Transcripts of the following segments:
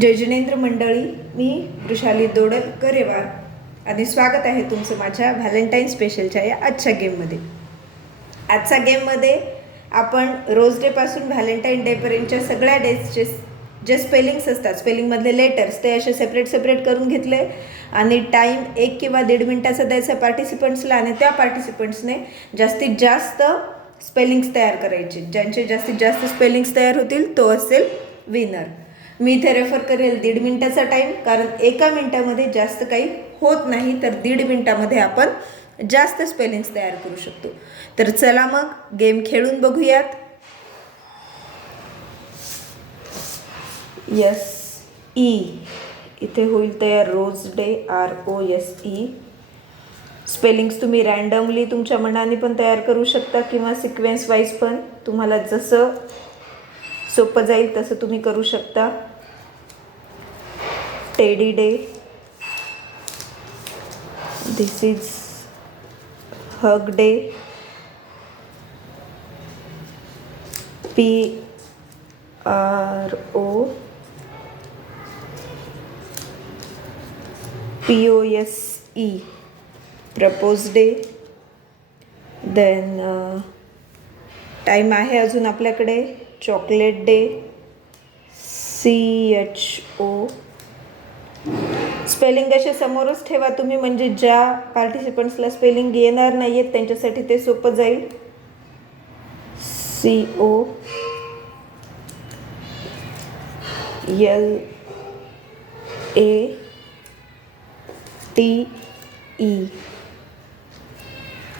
जय जिनेंद्र मंडळी, मी वृषाली दोडल करेवार आणि स्वागत आहे तुमचं माझ्या व्हॅलेंटाईन स्पेशलच्या या आजच्या गेममध्ये. आजच्या गेममध्ये आपण रोज डेपासून व्हॅलेंटाईन डेपर्यंतच्या सगळ्या डेजचे जे स्पेलिंग्स असतात, स्पेलिंगमधले लेटर्स ते असे सेपरेट करून घेतले आणि टाईम 1 किंवा 1.5 मिनिटाचा द्यायचा पार्टिसिपंट्सला आणि त्या पार्टिसिपंट्सने जास्तीत जास्त स्पेलिंग्स तयार करायचे. ज्यांचे जास्तीत जास्त स्पेलिंग्स तयार होतील तो असेल विनर. मी इथे रेफर करेल 1.5 मिनिटाचा टाईम, कारण एका मिनिटामध्ये जास्त काही होत नाही, तर 1.5 मिनिटामध्ये आपण जास्त स्पेलिंग्स तयार करू शकतो. तर चला मग गेम खेळून बघूयात. SE इथे होईल तयार रोज डे, ROSE. स्पेलिंग्स तुम्ही रँडमली तुमच्या मनाने पण तयार करू शकता किंवा सिक्वेन्स वाईज पण, तुम्हाला जसं सोपं जाईल तसं तुम्ही करू शकता. Teddy day, this is hug day, PROPOSE, propose day. Then time आहे अजून आपल्याकडे. Chocolate day, CHO. स्पेलिंग असे समोरच ठेवा तुम्ही, म्हणजे ज्या पार्टिसिपंट्सला स्पेलिंग येणार नाही आहेत त्यांच्यासाठी ते सोपं जाईल. COLATE,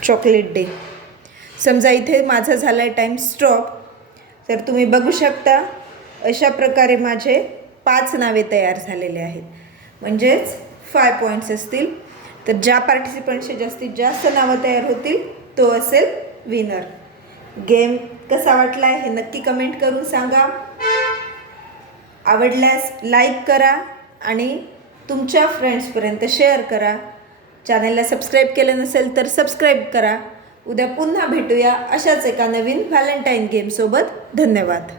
chocolate day. समजा इथे माझा झाला आहे टाईम स्टॉप, तर तुम्ही बघू शकता अशा प्रकारे माझे 5 नावे तयार झालेले आहेत, म्हणजेच 5 पॉईंट्स असतील. तर ज्या पार्टिसिपंटचे जास्तीत जास्त नावं तयार होतील तो असेल विनर. गेम कसा वाटला आहे हे नक्की कमेंट करून सांगा. आवडल्यास लाईक करा आणि तुमच्या फ्रेंड्सपर्यंत शेअर करा. चॅनलला सबस्क्राईब केलं नसेल तर सबस्क्राईब करा. उद्या पुन्हा भेटूया अशाच एका नवीन व्हॅलेंटाईन गेमसोबत. धन्यवाद.